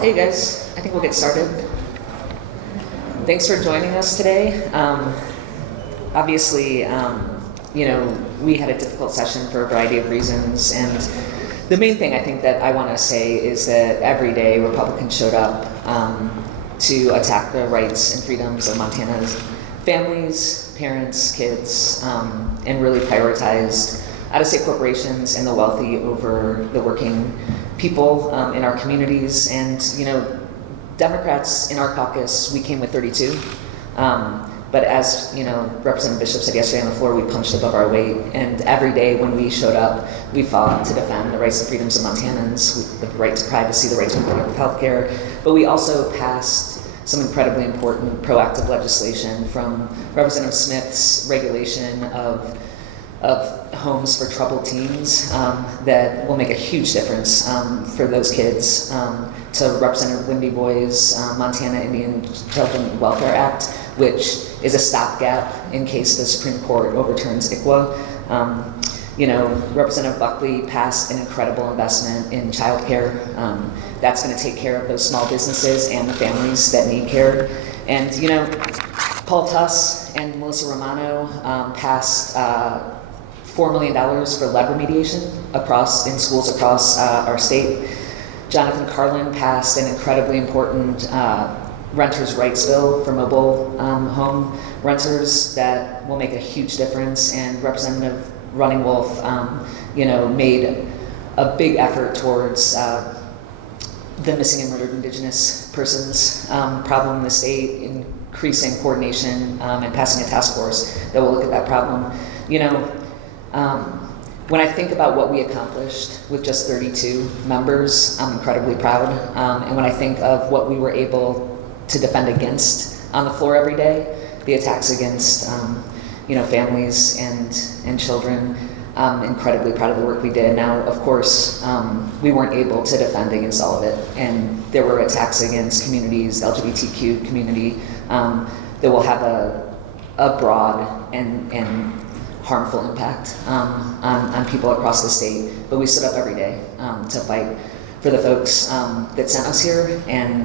Hey guys, I think we'll get started. Thanks for joining us today. Obviously, we had a difficult session for a variety of reasons, and the main thing I think that I want to say is that every day Republicans showed up to attack the rights and freedoms of Montana's families, parents, kids, and really prioritized out-of-state corporations and the wealthy over the working people in our communities. And Democrats in our caucus, we came with 32, but as Representative Bishop said yesterday on the floor, we punched above our weight, and every day when we showed up, we fought to defend the rights and freedoms of Montanans, the right to privacy, the right to reproductive health care, but we also passed some incredibly important proactive legislation, from Representative Smith's regulation of homes for troubled teens that will make a huge difference for those kids, to Representative Wendy Boy's Montana Indian Children Welfare Act, which is a stopgap in case the Supreme Court overturns ICWA. Representative Buckley passed an incredible investment in childcare. That's going to take care of those small businesses and the families that need care. And Paul Tuss and Melissa Romano passed $4 million for lead remediation in schools across our state. Jonathan Carlin passed an incredibly important renters' rights bill for mobile home renters that will make a huge difference. And Representative Running Wolf, made a big effort towards the missing and murdered Indigenous persons problem in the state, increasing coordination and passing a task force that will look at that problem. When I think about what we accomplished with just 32 members, I'm incredibly proud. And when I think of what we were able to defend against on the floor every day, the attacks against families and children, I'm incredibly proud of the work we did. Now, of course, we weren't able to defend against all of it, and there were attacks against communities, LGBTQ community, that will have a broad and harmful impact on people across the state. But we stood up every day to fight for the folks that sent us here. And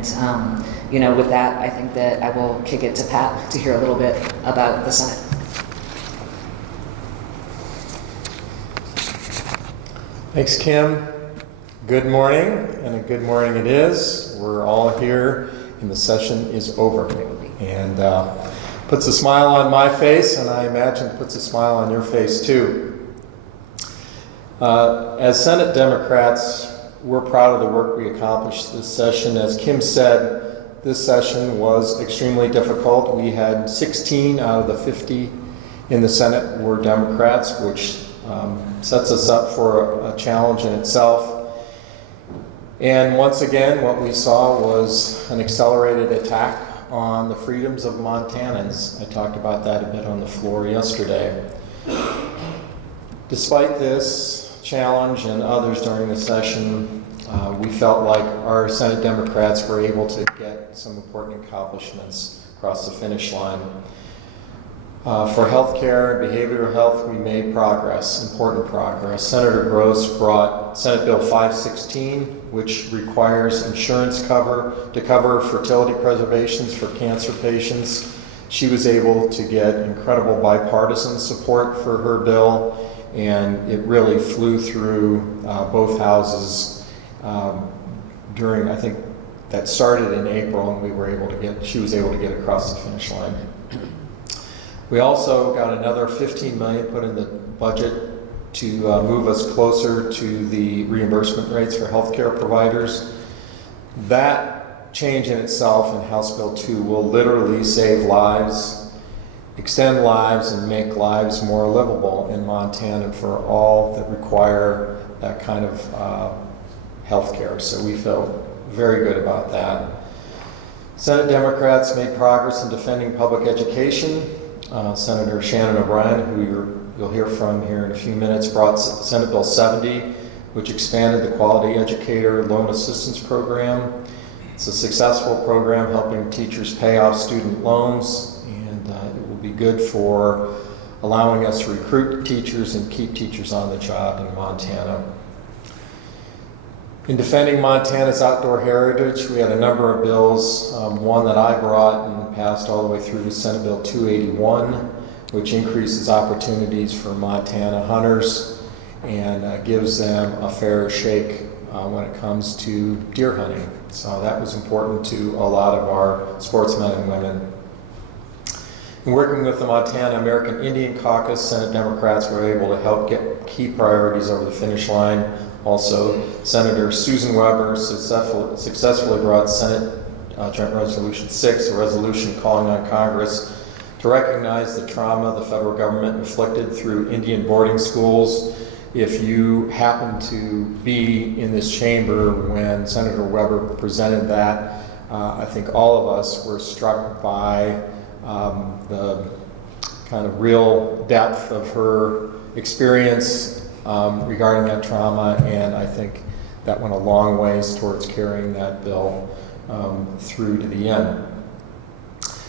with that, I think that I will kick it to Pat to hear a little bit about the Senate. Thanks, Kim. Good morning, and a good morning it is. We're all here, and the session is over. And puts a smile on my face, and I imagine puts a smile on your face too. As Senate Democrats, we're proud of the work we accomplished this session. As Kim said, this session was extremely difficult. We had 16 out of the 50 in the Senate were Democrats, which sets us up for a challenge in itself. And once again, what we saw was an accelerated attack on the freedoms of Montanans. I talked about that a bit on the floor yesterday. Despite this challenge and others during the session, we felt like our Senate Democrats were able to get some important accomplishments across the finish line. For healthcare and behavioral health, we made progress, important progress. Senator Gross brought Senate Bill 516, which requires insurance cover to cover fertility preservations for cancer patients. She was able to get incredible bipartisan support for her bill, and it really flew through both houses during, I think that started in April, and she was able to get across the finish line. We also got another $15 million put in the budget to move us closer to the reimbursement rates for healthcare providers. That change in itself in House Bill 2 will literally save lives, extend lives, and make lives more livable in Montana for all that require that kind of healthcare. So we feel very good about that. Senate Democrats made progress in defending public education. Senator Shannon O'Brien, who you'll hear from here in a few minutes, brought Senate Bill 70, which expanded the Quality Educator Loan Assistance Program. It's a successful program helping teachers pay off student loans, and it will be good for allowing us to recruit teachers and keep teachers on the job in Montana. In defending Montana's outdoor heritage, we had a number of bills. One that I brought and passed all the way through to Senate Bill 281, which increases opportunities for Montana hunters and gives them a fair shake when it comes to deer hunting. So that was important to a lot of our sportsmen and women. In working with the Montana American Indian Caucus, Senate Democrats were able to help get key priorities over the finish line. Also, Senator Susan Weber successfully brought Senate Joint Resolution 6, a resolution calling on Congress to recognize the trauma the federal government inflicted through Indian boarding schools. If you happen to be in this chamber when Senator Weber presented that, I think all of us were struck by the kind of real depth of her experience regarding that trauma, and I think that went a long ways towards carrying that bill through to the end.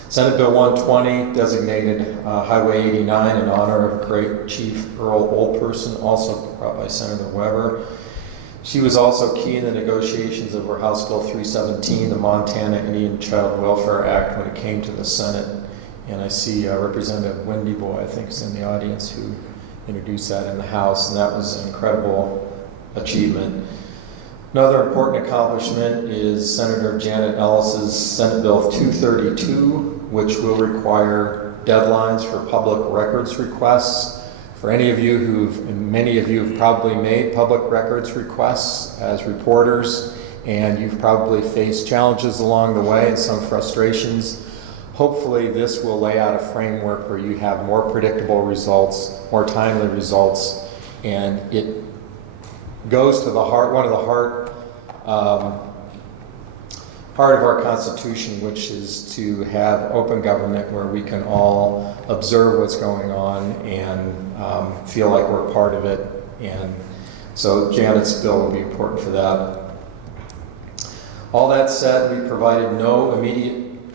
Senate Bill 120 designated Highway 89 in honor of great Chief Earl Oldperson, also brought by Senator Weber. She was also key in the negotiations of our House Bill 317, the Montana Indian Child Welfare Act, when it came to the Senate. And I see Representative Wendy Boy, I think, is in the audience, who introduced that in the House, and that was an incredible achievement. Another important accomplishment is Senator Janet Ellis's Senate Bill 232, which will require deadlines for public records requests. For any of you and many of you have probably made public records requests as reporters, and you've probably faced challenges along the way and some frustrations. Hopefully this will lay out a framework where you have more predictable results, more timely results, and it goes to the heart, one of the heart part of our Constitution, which is to have open government where we can all observe what's going on and feel like we're part of it. And so Janet's bill will be important for that. All that said, we provided no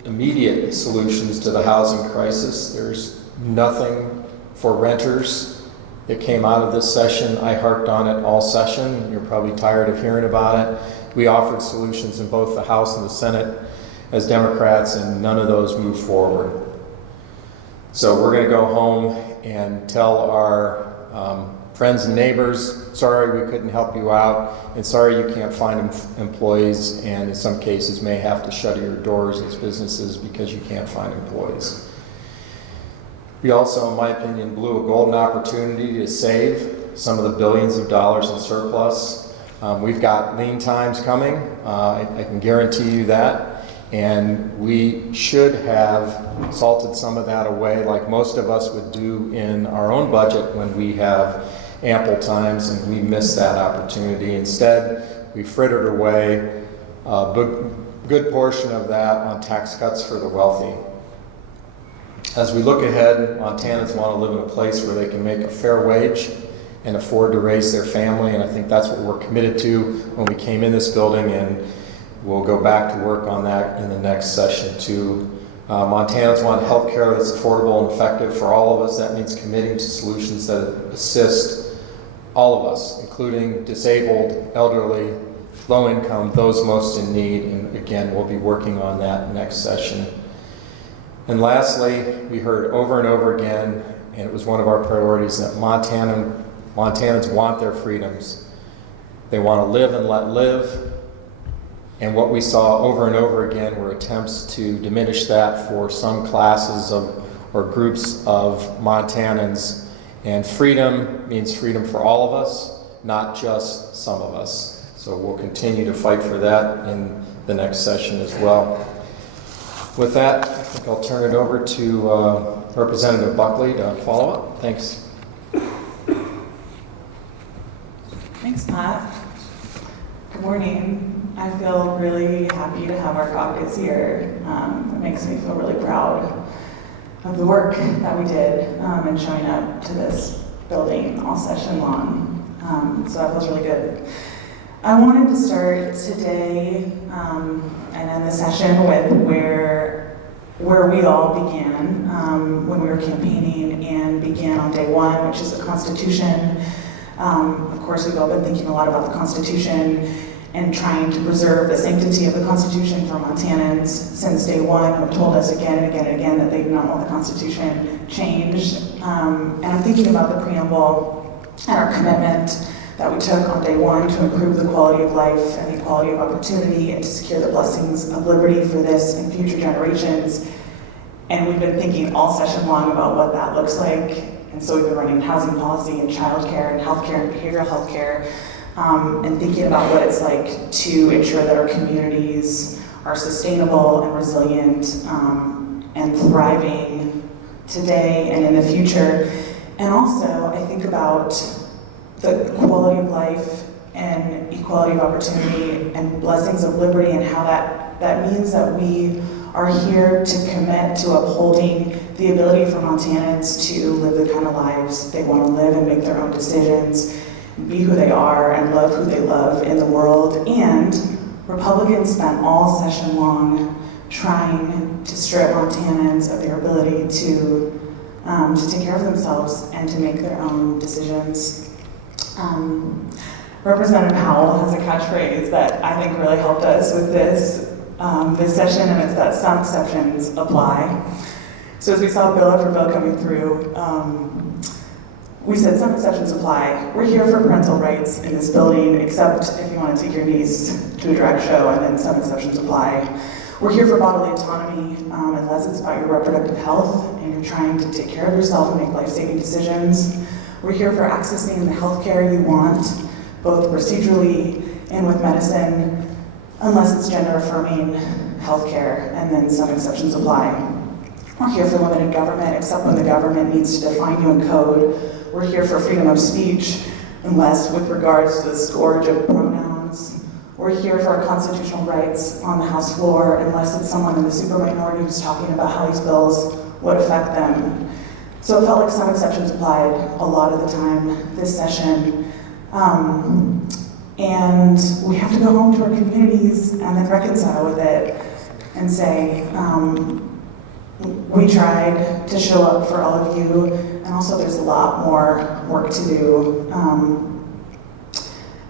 immediate solutions to the housing crisis. There's nothing for renters that came out of this session. I harped on it all session. You're probably tired of hearing about it. We offered solutions in both the House and the Senate as Democrats, and none of those moved forward. So we're going to go home and tell our friends and neighbors, sorry we couldn't help you out, and sorry you can't find employees, and in some cases may have to shut your doors as businesses because you can't find employees. We also, in my opinion, blew a golden opportunity to save some of the billions of dollars in surplus. We've got lean times coming, I can guarantee you that, and we should have salted some of that away like most of us would do in our own budget when we have ample times, and we missed that opportunity. Instead, we frittered away a good portion of that on tax cuts for the wealthy. As we look ahead, Montanans want to live in a place where they can make a fair wage and afford to raise their family, and I think that's what we're committed to when we came in this building, and we'll go back to work on that in the next session too. Montanans want health care that's affordable and effective for all of us. That means committing to solutions that assist all of us, including disabled, elderly, low income, those most in need, and again, we'll be working on that next session. And lastly, we heard over and over again, and it was one of our priorities, that Montanans want their freedoms. They want to live and let live. And what we saw over and over again were attempts to diminish that for some classes of or groups of Montanans. And freedom means freedom for all of us, not just some of us. So we'll continue to fight for that in the next session as well. With that, I think I'll turn it over to Representative Buckley to follow up. Thanks. Thanks, Matt. Good morning. I feel really happy to have our caucus here. It makes me feel really proud of the work that we did in showing up to this building all session long. So that feels really good. I wanted to start today and end the session with where we all began when we were campaigning and began on day one, which is the Constitution. Of course, we've all been thinking a lot about the Constitution and trying to preserve the sanctity of the Constitution for Montanans since day one, who have told us again and again and again that they do not want the Constitution changed. And I'm thinking about the preamble and our commitment that we took on day one to improve the quality of life and the equality of opportunity and to secure the blessings of liberty for this and future generations. And we've been thinking all session long about what that looks like. And so we've been running housing policy and childcare and healthcare and behavioral healthcare, and thinking about what it's like to ensure that our communities are sustainable and resilient and thriving today and in the future. And also, I think about the quality of life and equality of opportunity and blessings of liberty and how that means that we are here to commit to upholding the ability for Montanans to live the kind of lives they want to live and make their own decisions, be who they are and love who they love in the world. And Republicans spent all session long trying to strip Montanans of their ability to take care of themselves and to make their own decisions. Representative Howell has a catchphrase that I think really helped us with this session, and it's that some exceptions apply. So as we saw bill after bill coming through, we said some exceptions apply. We're here for parental rights in this building, except if you want to take your niece to a drag show, and then some exceptions apply. We're here for bodily autonomy, unless it's about your reproductive health and you're trying to take care of yourself and make life-saving decisions. We're here for accessing the health care you want, both procedurally and with medicine, unless it's gender-affirming health care, and then some exceptions apply. We're here for limited government, except when the government needs to define you in code. We're here for freedom of speech, unless with regards to the scourge of pronouns. We're here for our constitutional rights on the House floor, unless it's someone in the super minority who's talking about how these bills would affect them. So it felt like some exceptions applied a lot of the time this session. And we have to go home to our communities and then reconcile with it and say, we tried to show up for all of you, and also there's a lot more work to do.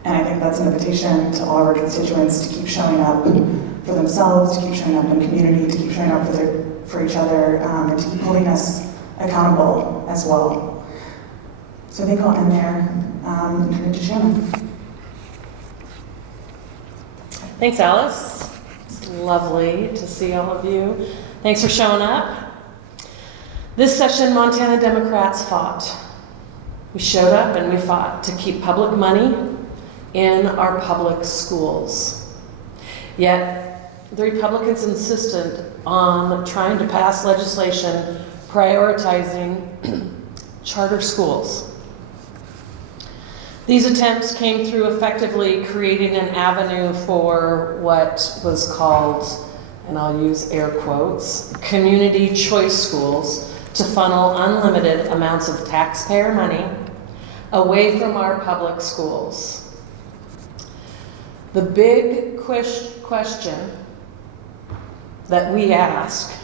And I think that's an invitation to all of our constituents to keep showing up for themselves, to keep showing up in community, to keep showing up for each other, and to keep holding us accountable as well. So I think I'll end there and turn it to Shannon. Thanks, Alice. It's lovely to see all of you. Thanks for showing up. This session, Montana Democrats fought. We showed up and we fought to keep public money in our public schools. Yet, the Republicans insisted on trying to pass legislation prioritizing charter schools. These attempts came through effectively creating an avenue for what was called, and I'll use air quotes, community choice schools to funnel unlimited amounts of taxpayer money away from our public schools. The big question that we ask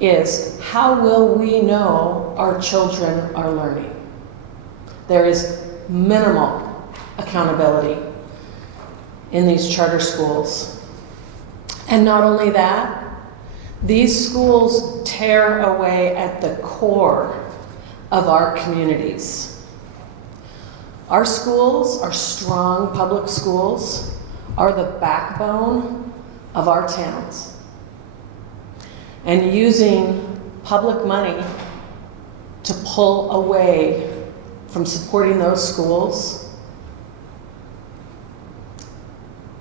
is, how will we know our children are learning? There is minimal accountability in these charter schools. And not only that, these schools tear away at the core of our communities. Our schools, our strong public schools, are the backbone of our towns. And using public money to pull away from supporting those schools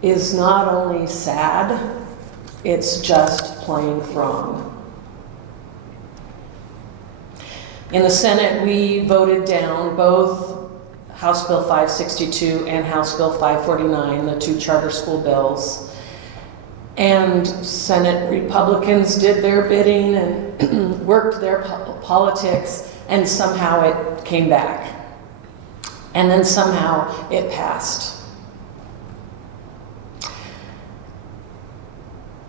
is not only sad, it's just plain wrong. In the Senate, we voted down both House Bill 562 and House Bill 549, the two charter school bills. And Senate Republicans did their bidding and worked their politics, and somehow it came back. And then somehow it passed.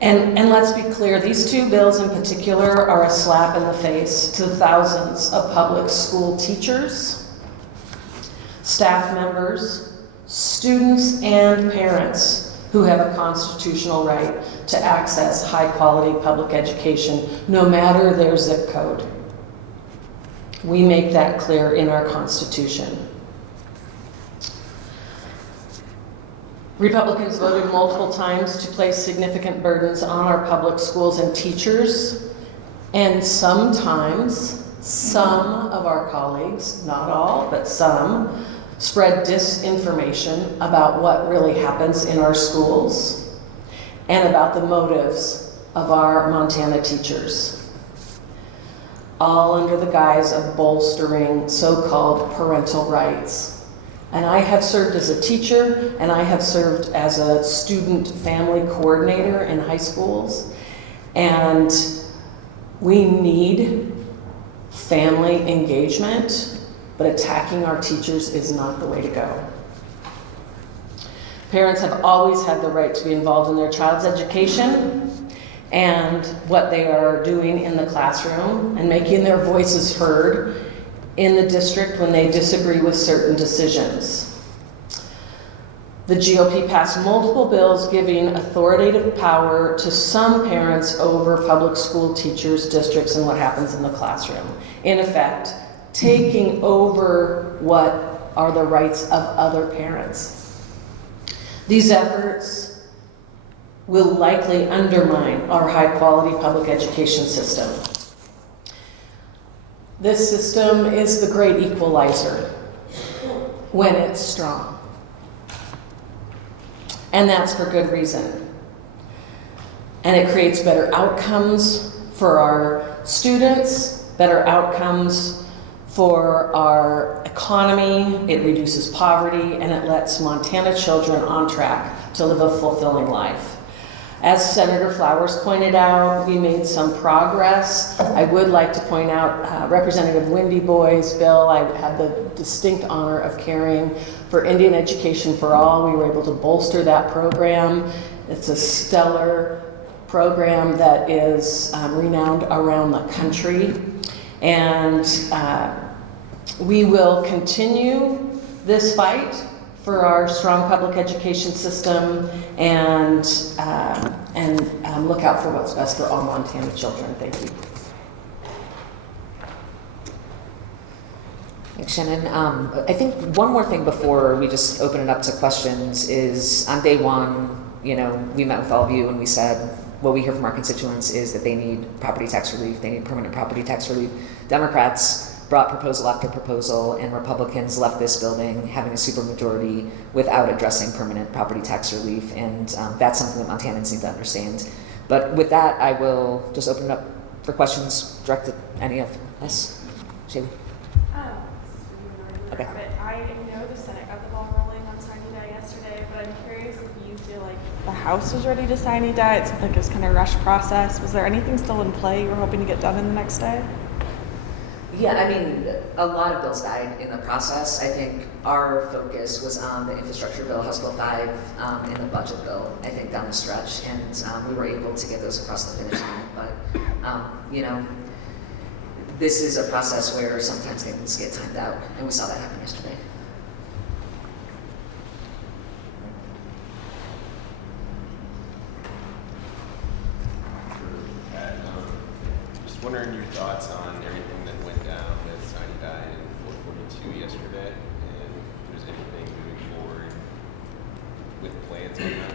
And let's be clear, these two bills in particular are a slap in the face to thousands of public school teachers, staff members, students and parents who have a constitutional right to access high-quality public education, no matter their zip code. We make that clear in our Constitution. Republicans voted multiple times to place significant burdens on our public schools and teachers, and sometimes some of our colleagues, not all, but some, spread disinformation about what really happens in our schools and about the motives of our Montana teachers, all under the guise of bolstering so-called parental rights. And I have served as a teacher, and I have served as a student family coordinator in high schools, and we need family engagement, but attacking our teachers is not the way to go. Parents have always had the right to be involved in their child's education and what they are doing in the classroom and making their voices heard in the district when they disagree with certain decisions. The GOP passed multiple bills giving authoritative power to some parents over public school teachers, districts, and what happens in the classroom. In effect, taking over what are the rights of other parents. These efforts will likely undermine our high-quality public education system. This system is the great equalizer when it's strong. And that's for good reason. And it creates better outcomes for our students, better outcomes for our economy, it reduces poverty, and it lets Montana children on track to live a fulfilling life. As Senator Flowers pointed out, we made some progress. I would like to point out Representative Wendy Boyd's bill. I had the distinct honor of carrying for Indian Education for All. We were able to bolster that program. It's a stellar program that is renowned around the country. And we will continue this fight for our strong public education system and look out for what's best for all Montana children. Thank you. Thanks, Shannon. I think one more thing before we just open it up to questions is on day one, we met with all of you and we said what we hear from our constituents is that they need property tax relief, they need permanent property tax relief. Democrats brought proposal after proposal, and Republicans left this building having a supermajority without addressing permanent property tax relief, and that's something that Montanans need to understand. But with that, I will just open it up for questions directed at any of us. Shaylee? Okay. I know the Senate got the ball rolling on Sine Die yesterday, but I'm curious if you feel like the House was ready to Sine Die. It seemed like it was kind of a rushed process. Was there anything still in play you were hoping to get done in the next day? Yeah, I mean, a lot of bills died in the process. I think our focus was on the infrastructure bill, House Bill 5, and the budget bill, I think, down the stretch, and we were able to get those across the finish line. But, this is a process where sometimes things get timed out, and we saw that happen yesterday. Just wondering your thoughts on everything that went down with Sine Die and 442 yesterday, and if there's anything moving forward with plans on that.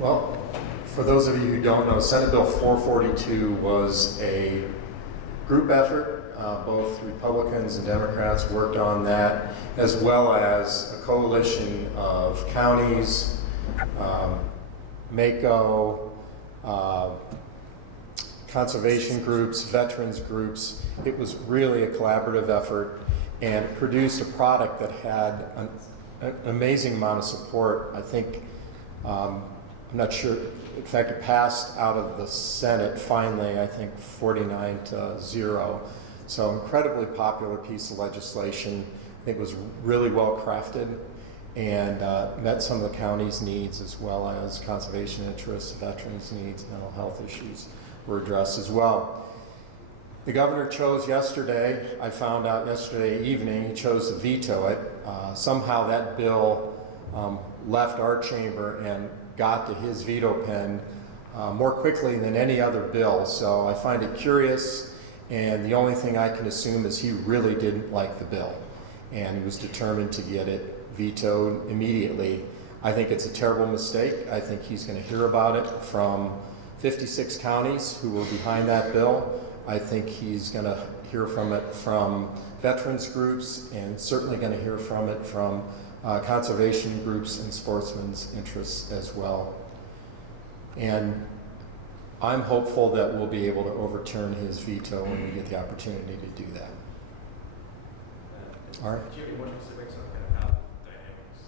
Well, for those of you who don't know, Senate Bill 442 was a group effort. Both Republicans and Democrats worked on that, as well as a coalition of counties, MACO, conservation groups, veterans groups. It was really a collaborative effort and produced a product that had an amazing amount of support. I think, I'm not sure, in fact, it passed out of the Senate finally, I think 49-0. So incredibly popular piece of legislation. I think it was really well crafted and met some of the county's needs, as well as conservation interests, veterans' needs, mental health issues were addressed as well. The governor chose yesterday, I found out yesterday evening, he chose to veto it. somehow that bill left our chamber and got to his veto pen more quickly than any other bill. So I find it curious, and the only thing I can assume is he really didn't like the bill, and he was determined to get it vetoed immediately. I think it's a terrible mistake. I think he's going to hear about it from 56 counties who were behind that bill. I think he's going to hear from it from veterans groups, and certainly going to hear from it from conservation groups and sportsmen's interests as well. And I'm hopeful that we'll be able to overturn his veto when we get the opportunity to do that. All right. Do you have any more specifics on kind of how the dynamics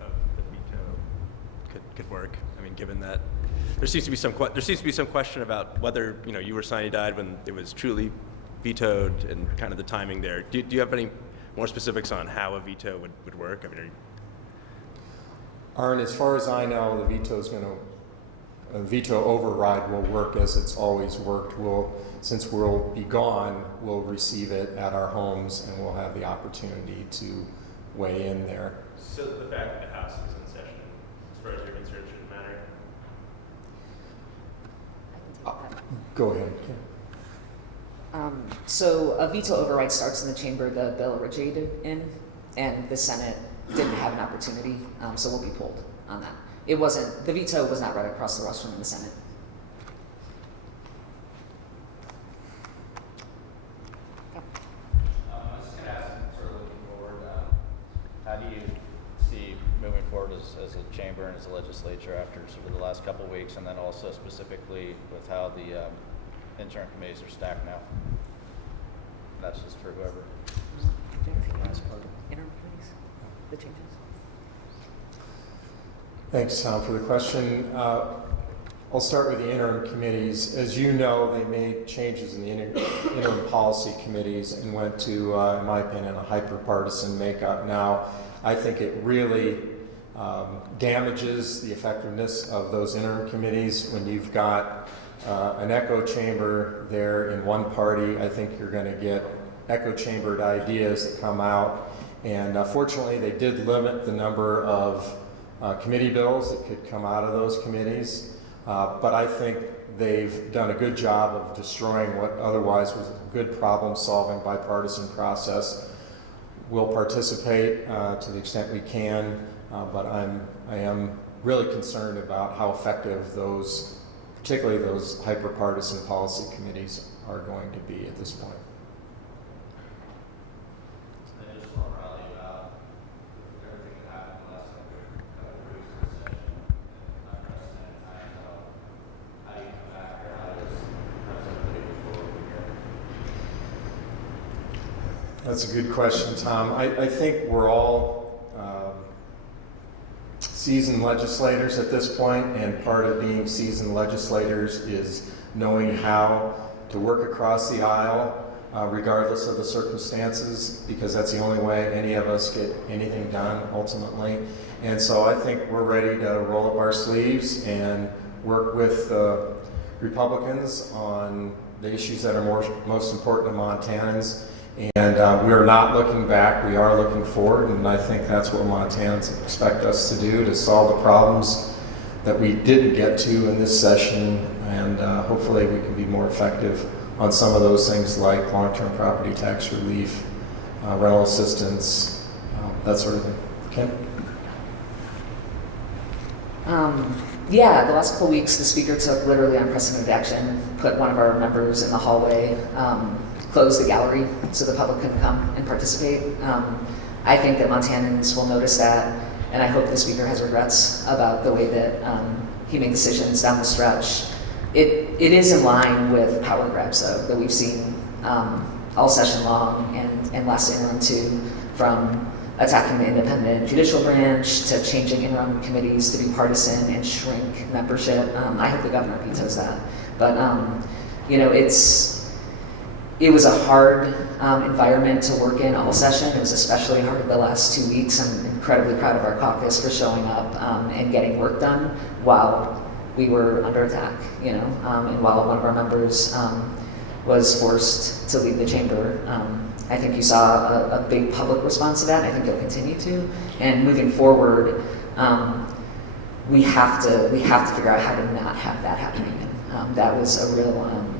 of the veto could work? I mean, given that there seems to be some question about whether you were Sine Die when it was truly vetoed and kind of the timing there. Do you have any more specifics on how a veto would work? I mean, Arn, as far as I know, the veto override will work as it's always worked. Since we'll be gone, we'll receive it at our homes, and we'll have the opportunity to weigh in there. so the fact that the House is in session, as far as you're concerned, shouldn't matter? Go ahead. So a veto override starts in the chamber the bill originated in, and the Senate didn't have an opportunity, so we'll be pulled on that. The veto was not read across the rostrum in the Senate. I was just going to ask, sort of looking forward, how do you see moving forward as a chamber and as a legislature after sort of the last couple of weeks, and then also specifically with how the interim committees are stacked now? That's just for whoever. Interim committees, the changes. Thanks, Tom, for the question. I'll start with the interim committees. As you know, they made changes in the interim policy committees and went to, in my opinion, a hyper-partisan makeup. Now, I think it really damages the effectiveness of those interim committees when you've got an echo chamber there in one party. I think you're going to get echo chambered ideas that come out. And fortunately, they did limit the number of committee bills that could come out of those committees. But I think they've done a good job of destroying what otherwise was a good problem-solving bipartisan process. We'll participate to the extent we can, but I am really concerned about how effective those, particularly those hyper-partisan policy committees, are going to be at this point. I just want to rally about everything that happened last couple of weeks in session and unprecedented times. How do you come back, or how does everybody move forward from here? That's a good question, Tom. I think we're all seasoned legislators at this point, and part of being seasoned legislators is knowing how to work across the aisle regardless of the circumstances, because that's the only way any of us get anything done ultimately. And so I think we're ready to roll up our sleeves and work with Republicans on the issues that are most important to Montanans. And we are not looking back, we are looking forward, and I think that's what Montanans expect us to do, to solve the problems that we didn't get to in this session, and hopefully we can be more effective on some of those things like long-term property tax relief, rental assistance, that sort of thing. Ken? Yeah, the last couple weeks, the speaker took literally unprecedented action, put one of our members in the hallway, closed the gallery so the public couldn't come and participate. I think that Montanans will notice that, and I hope the speaker has regrets about the way that he made decisions down the stretch. It is in line with power grabs, though, that we've seen all session long and last interim too, from attacking the independent judicial branch to changing interim committees to be partisan and shrink membership. I hope the governor vetoes that. But it was a hard environment to work in all session. It was especially hard the last 2 weeks. I'm incredibly proud of our caucus for showing up and getting work done while we were under attack, and while one of our members was forced to leave the chamber. I think you saw a big public response to that. I think you'll continue to. And moving forward, we have to figure out how to not have that happening. That was a real.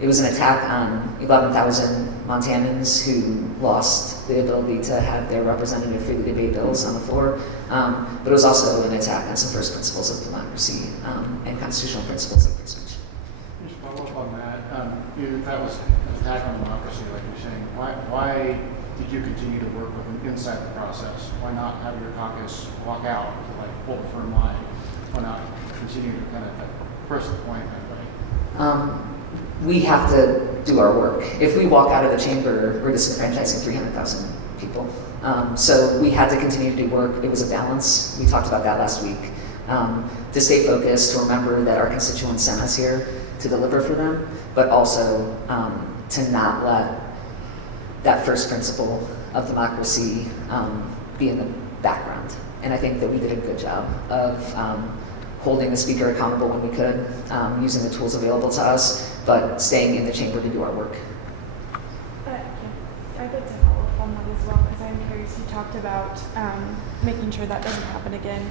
It was an attack on 11,000 Montanans who lost the ability to have their representative freely debate bills on the floor. But it was also an attack on some first principles of democracy and constitutional principles of free speech. Just follow up on that. If that was an attack on democracy, like you're saying, why did you continue to work with them inside the process? Why not have your caucus walk out to like hold a firm line? Why not continue to kind of press the point that way? We have to do our work. If we walk out of the chamber, we're disenfranchising 300,000 people. So we had to continue to do work. It was a balance. We talked about that last week. To stay focused, to remember that our constituents sent us here to deliver for them, but also to not let that first principle of democracy be in the background. And I think that we did a good job of holding the speaker accountable when we could, using the tools available to us, but staying in the chamber to do our work. I'd like to follow up on that as well, because I'm curious, you talked about making sure that doesn't happen again.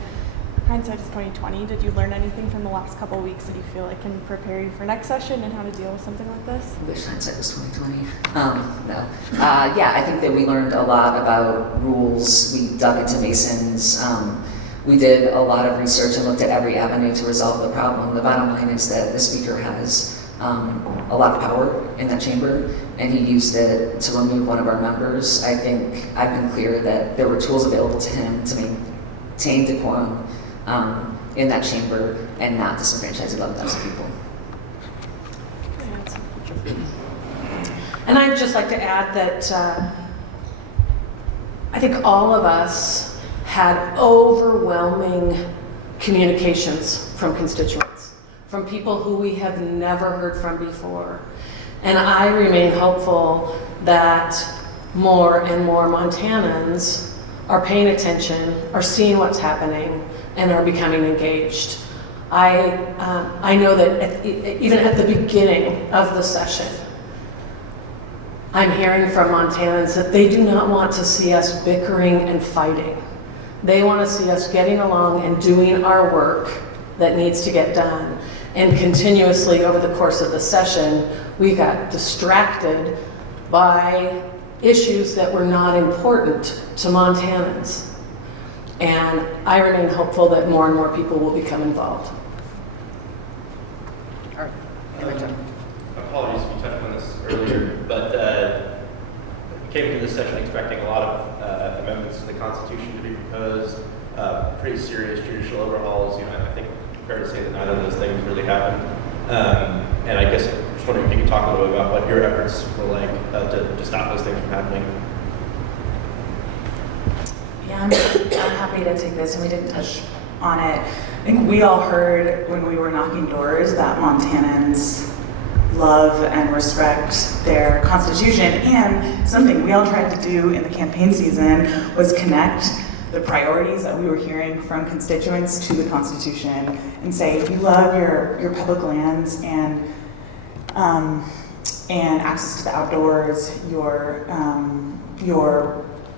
Hindsight is 2020. Did you learn anything from the last couple of weeks that you feel like can prepare you for next session and how to deal with something like this? I wish hindsight was 2020. No. Yeah, I think that we learned a lot about rules. We dug into Masons. We did a lot of research and looked at every avenue to resolve the problem. The bottom line is that the speaker has a lot of power in that chamber, and he used it to remove one of our members. I think I've been clear that there were tools available to him to maintain decorum in that chamber and not disenfranchise 11,000 people. And I'd just like to add that I think all of us had overwhelming communications from constituents, from people who we have never heard from before. And I remain hopeful that more and more Montanans are paying attention, are seeing what's happening, and are becoming engaged. I know that even at the beginning of the session, I'm hearing from Montanans that they do not want to see us bickering and fighting. They want to see us getting along and doing our work that needs to get done. And continuously over the course of the session, we got distracted by issues that were not important to Montanans. And I remain hopeful that more and more people will become involved. Apologies if you touched on this earlier, but we came into this session expecting a lot of amendments to the Constitution to be proposed, pretty serious judicial overhauls. I think it's fair to say that neither of those things really happened. And I guess I'm just wondering if you could talk a little bit about what your efforts were like to stop those things from happening. Yeah, I'm happy to take this, and we didn't touch on it. I think we all heard when we were knocking doors that Montanans love and respect their Constitution, and something we all tried to do in the campaign season was connect the priorities that we were hearing from constituents to the Constitution and say, if you love your public lands and access to the outdoors, your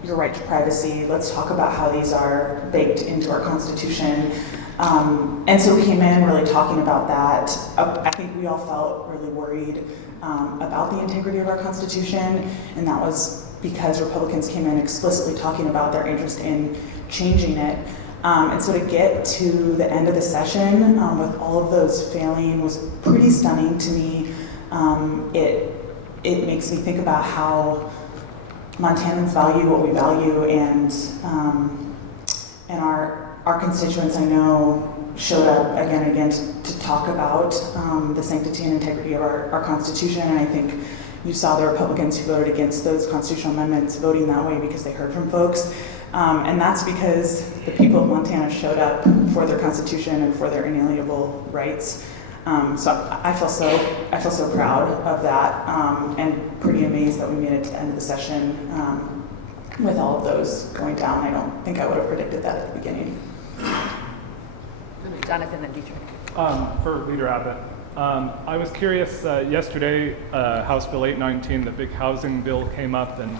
right to privacy, let's talk about how these are baked into our Constitution. And so we came in really talking about that. I think we all felt really worried about the integrity of our Constitution, and that was because Republicans came in explicitly talking about their interest in changing it. And so to get to the end of the session with all of those failing was pretty stunning to me. It makes me think about how Montanans value what we value, and our constituents, I know, showed up again and again to talk about the sanctity and integrity of our Constitution, and I think you saw the Republicans who voted against those constitutional amendments voting that way because they heard from folks, and that's because the people of Montana showed up for their Constitution and for their inalienable rights. So I feel so proud of that, and pretty amazed that we made it to the end of the session with all of those going down. I don't think I would have predicted that at the beginning. Jonathan and Dietrich. For Leader Abbott, I was curious, yesterday, House Bill 819, the big housing bill came up, and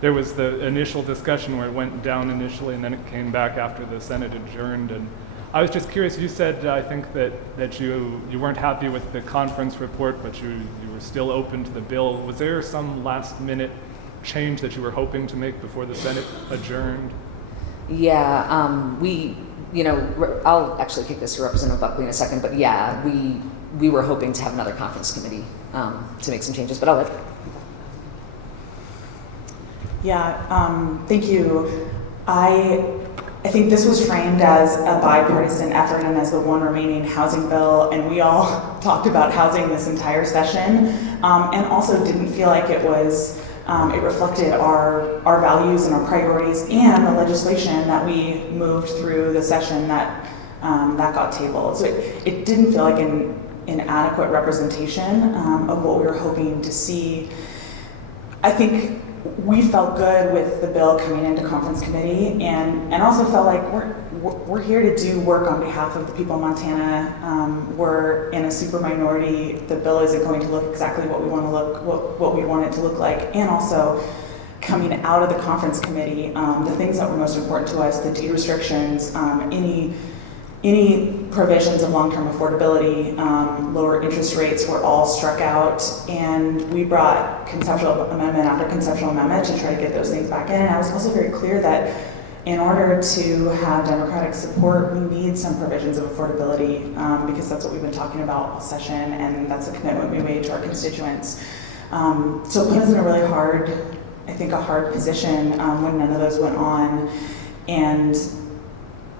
there was the initial discussion where it went down initially and then it came back after the Senate adjourned. And I was just curious, you said, I think that you weren't happy with the conference report, but you were still open to the bill. Was there some last minute change that you were hoping to make before the Senate adjourned? Yeah, I'll actually kick this to Representative Buckley in a second, but yeah, we were hoping to have another conference committee to make some changes, but I'll let. Yeah, thank you. I think this was framed as a bipartisan effort and as the one remaining housing bill, and we all talked about housing this entire session, and also didn't feel like it was, it reflected our values and our priorities and the legislation that we moved through the session that got tabled. So it didn't feel like an adequate representation of what we were hoping to see. I think we felt good with the bill coming into conference committee, and also felt like we're here to do work on behalf of the people of Montana. We're in a super minority. The bill isn't going to look exactly what we want to look, what we want it to look like, and also coming out of the conference committee, the things that were most important to us, the deed restrictions, any provisions of long-term affordability, lower interest rates were all struck out, and we brought conceptual amendment after conceptual amendment to try to get those things back in. And I was also very clear that in order to have Democratic support, we need some provisions of affordability, because that's what we've been talking about all session, and that's a commitment we made to our constituents. So it put us in a really hard position when none of those went on. And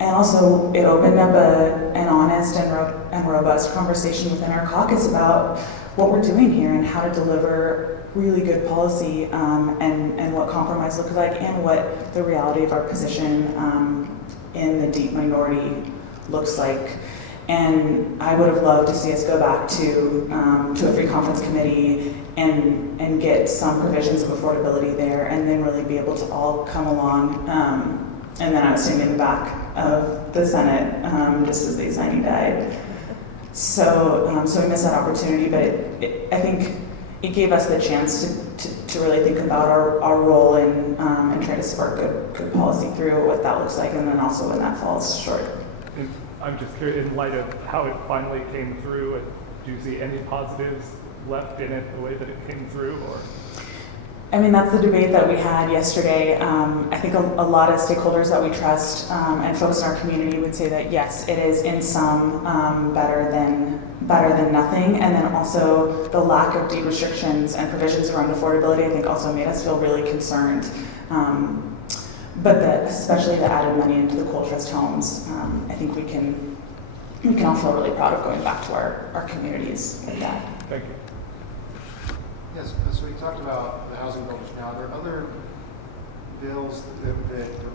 also, it opened up an honest and robust conversation within our caucus about what we're doing here and how to deliver really good policy, and what compromise looks like, and what the reality of our position in the deep minority looks like. And I would have loved to see us go back to a free conference committee and get some provisions of affordability there, and then really be able to all come along. And then I was sitting in the back of the Senate just as they Sine Die. So we missed that opportunity, but I think it gave us the chance to really think about our role and try to spark good policy through what that looks like, and then also when that falls short. And I'm just curious, in light of how it finally came through, do you see any positives left in it the way that it came through, or? I mean, that's the debate that we had yesterday. I think a lot of stakeholders that we trust and folks in our community would say that yes, it is in some better than nothing. And then also the lack of deed restrictions and provisions around affordability, I think also made us feel really concerned. But especially the added money into the coal trust homes, I think we can all feel really proud of going back to our communities with that. Thank you. Yes, so we talked about the housing bill just now. Are there other bills that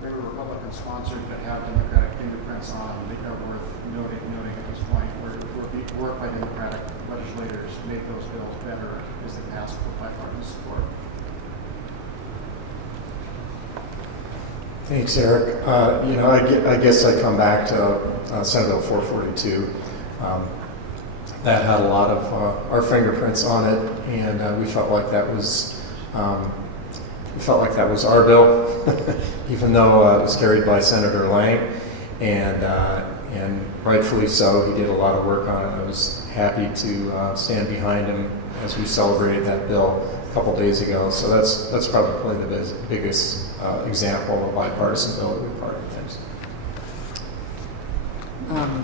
maybe Republican sponsored that have Democratic fingerprints on that are worth noting at this point, where work by Democratic legislators make those bills better as they pass with bipartisan support? Thanks, Eric. I guess I come back to Senate Bill 442. That had a lot of our fingerprints on it, and we felt like that was our bill, even though it was carried by Senator Lang, and rightfully so. He did a lot of work on it. I was happy to stand behind him as we celebrated that bill a couple days ago. So that's probably the biggest example of a bipartisan bill that we're part of. Things.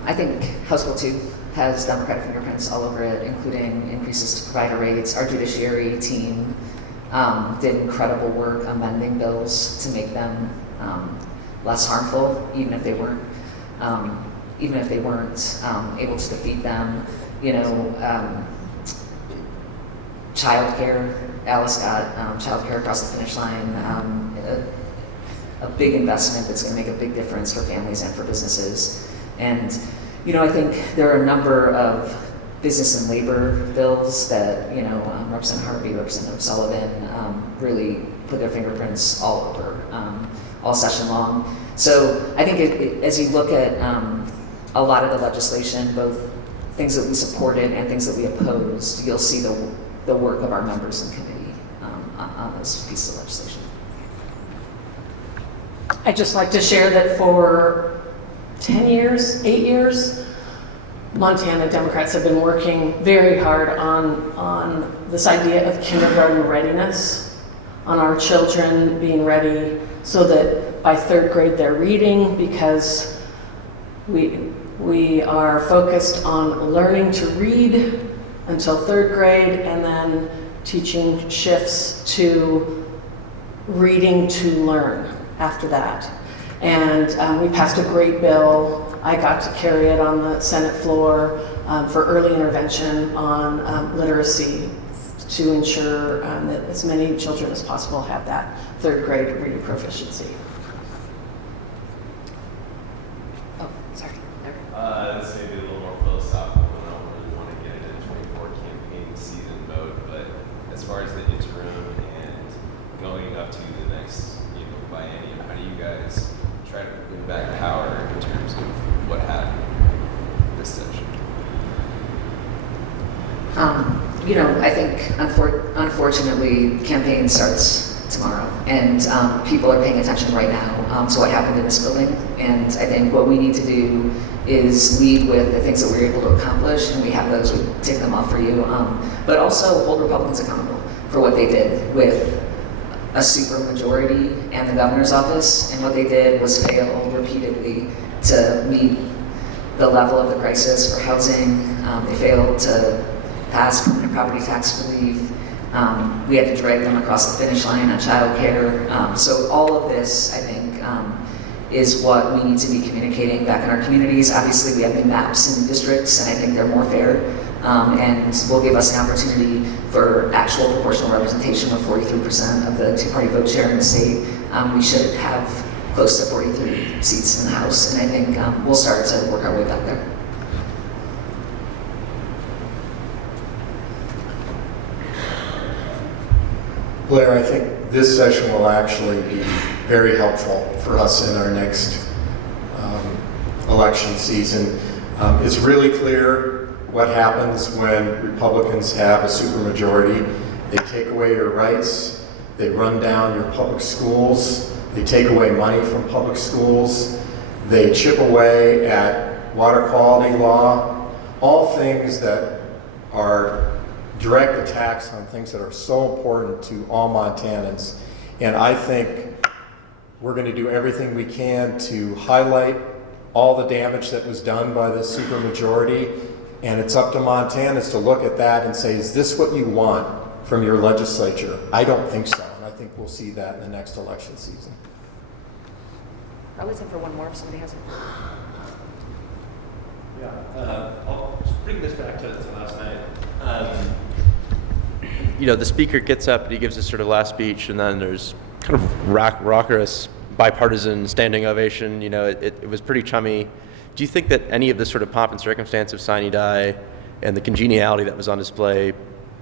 I think House Bill 2 has Democratic fingerprints all over it, including increases to provider rates. Our judiciary team did incredible work amending bills to make them less harmful, even if they weren't able to defeat them. Childcare. Alice got childcare across the finish line. A big investment that's going to make a big difference for families and for businesses. And I think there are a number of business and labor bills that Representative Harvey, Representative Sullivan really put their fingerprints all over all session long. So I think as you look at a lot of the legislation, both things that we supported and things that we opposed, you'll see the work of our members in committee on those pieces of legislation. I'd just like to share that for 10 years, 8 years, Montana Democrats have been working very hard on this idea of kindergarten readiness, on our children being ready so that by 3rd grade they're reading, because we are focused on learning to read until 3rd grade and then teaching shifts to reading to learn after that. And we passed a great bill. I got to carry it on the Senate floor for early intervention on literacy to ensure that as many children as possible have that 3rd grade reading proficiency. Oh, sorry. This may be a little more philosophical, and I don't really want to get into the 24 campaign season mode, but as far as the interim and going up to the next biennium, how do you guys try to win back power in terms of what happened this session? I think unfortunately campaign starts tomorrow, and people are paying attention right now to what happened in this building. And I think what we need to do is lead with the things that we're able to accomplish, and we have those, we take them off for you, but also hold Republicans accountable for what they did with a supermajority and the governor's office. And what they did was fail repeatedly to meet the level of the crisis for housing. They failed to pass permanent property tax relief. We had to drag them across the finish line on child care. So all of this, I think, is what we need to be communicating back in our communities. Obviously, we have new maps in districts, and I think they're more fair, and will give us an opportunity for actual proportional representation of 43% of the two-party vote share in the state. We should have close to 43 seats in the House, and I think we'll start to work our way back there. Blair, I think this session will actually be very helpful for us in our next election season. It's really clear what happens when Republicans have a supermajority. They take away your rights, they run down your public schools, they take away money from public schools, they chip away at water quality law, all things that are direct attacks on things that are so important to all Montanans. And I think we're going to do everything we can to highlight all the damage that was done by this supermajority. And it's up to Montanans to look at that and say, is this what you want from your legislature? I don't think so. And I think we'll see that in the next election season. Probably time for one more if somebody has it. Yeah, I'll just bring this back to last night. The speaker gets up and he gives this sort of last speech, and then there's kind of raucous bipartisan standing ovation. It was pretty chummy. Do you think that any of this sort of pomp and circumstance of Sine Die and the congeniality that was on display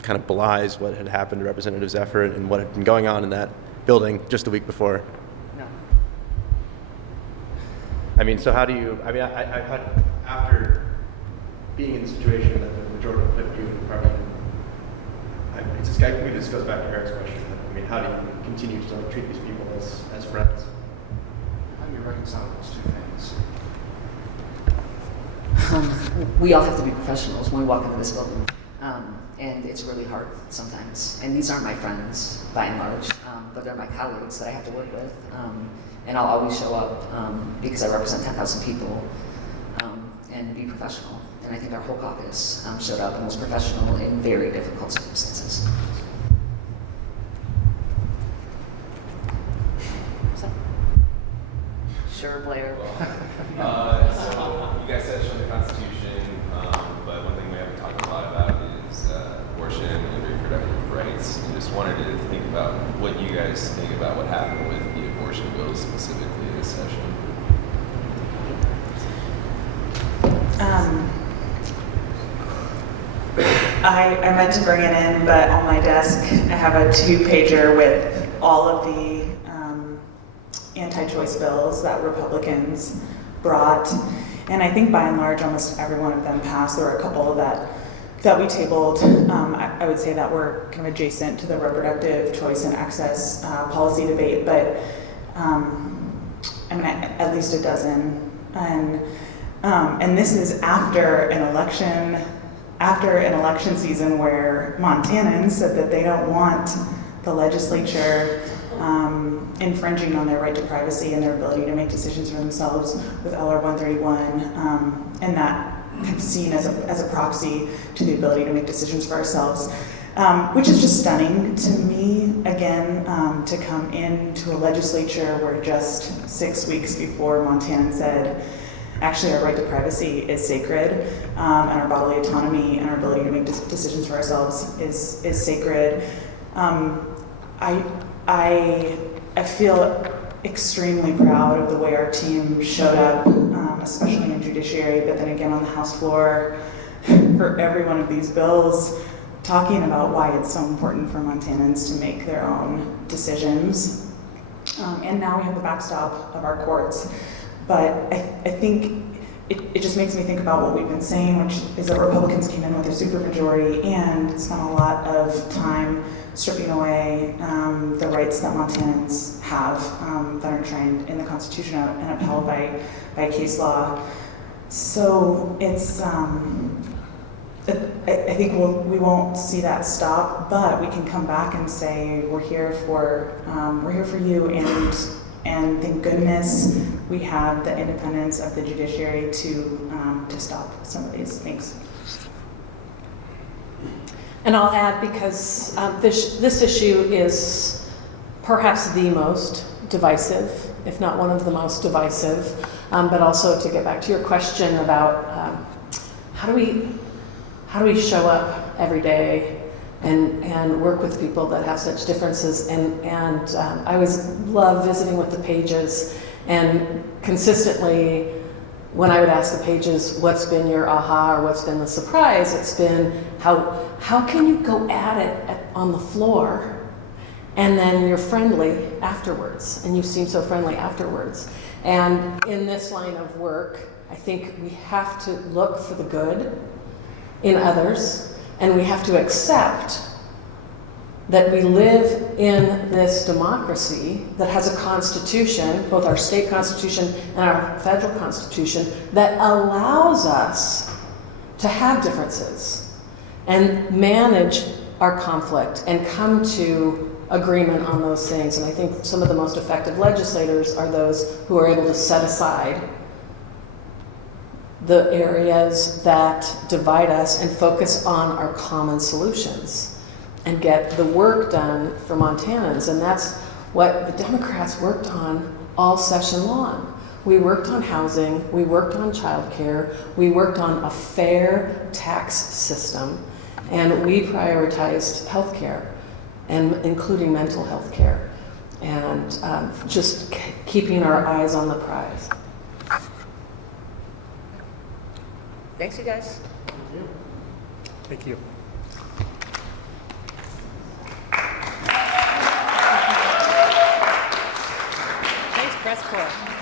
kind of belies what had happened to Representative's effort and what had been going on in that building just a week before? No. So how do you, I had, after being in the situation that the majority put you in probably, this goes back to Eric's question. How do you continue to treat these people as friends? How do you reconcile those two things? We all have to be professionals when we walk into this building, and it's really hard sometimes. And these aren't my friends by and large, but they're my colleagues that I have to work with, and I'll always show up because I represent 10,000 people, and be professional. And I think our whole caucus showed up and was professional in very difficult circumstances. So, sure, Blair. So you guys touched on the Constitution, but one thing we haven't talked a lot about is abortion and reproductive rights. And just wanted to think about what you guys think about what happened with the abortion bill specifically this session. I meant to bring it in, but on my desk I have a 2-pager with all of the anti-choice bills that Republicans brought. And I think by and large, almost every one of them passed. There were a couple that we tabled. I would say that were kind of adjacent to the reproductive choice and access policy debate, but I mean, at least a dozen. And this is after an election season where Montanans said that they don't want the legislature infringing on their right to privacy and their ability to make decisions for themselves with LR 131, and that kind of seen as a proxy to the ability to make decisions for ourselves, which is just stunning to me, again, to come into a legislature where just 6 weeks before Montana said, actually our right to privacy is sacred, and our bodily autonomy and our ability to make decisions for ourselves is sacred. I feel extremely proud of the way our team showed up, especially in judiciary, but then again on the House floor for every one of these bills, talking about why it's so important for Montanans to make their own decisions. And now we have the backstop of our courts. But I think it just makes me think about what we've been saying, which is that Republicans came in with a supermajority and spent a lot of time stripping away the rights that Montanans have that are enshrined in the Constitution and upheld by case law. So it's, I think we won't see that stop, but we can come back and say we're here for you, and thank goodness we have the independence of the judiciary to stop some of these things. And I'll add, because this issue is perhaps the most divisive, if not one of the most divisive, but also to get back to your question about how do we show up every day and work with people that have such differences. And I always love visiting with the pages, and consistently when I would ask the pages, what's been your aha or what's been the surprise, it's been how can you go at it on the floor and then you're friendly afterwards, and you seem so friendly afterwards. And in this line of work, I think we have to look for the good in others, and we have to accept that we live in this democracy that has a constitution, both our state constitution and our federal constitution, that allows us to have differences and manage our conflict and come to agreement on those things. And I think some of the most effective legislators are those who are able to set aside the areas that divide us and focus on our common solutions and get the work done for Montanans. And that's what the Democrats worked on all session long. We worked on housing, we worked on childcare, we worked on a fair tax system, and we prioritized healthcare, and including mental health care, and just keeping our eyes on the prize. Thanks, you guys. Thank you. Thanks, press corps.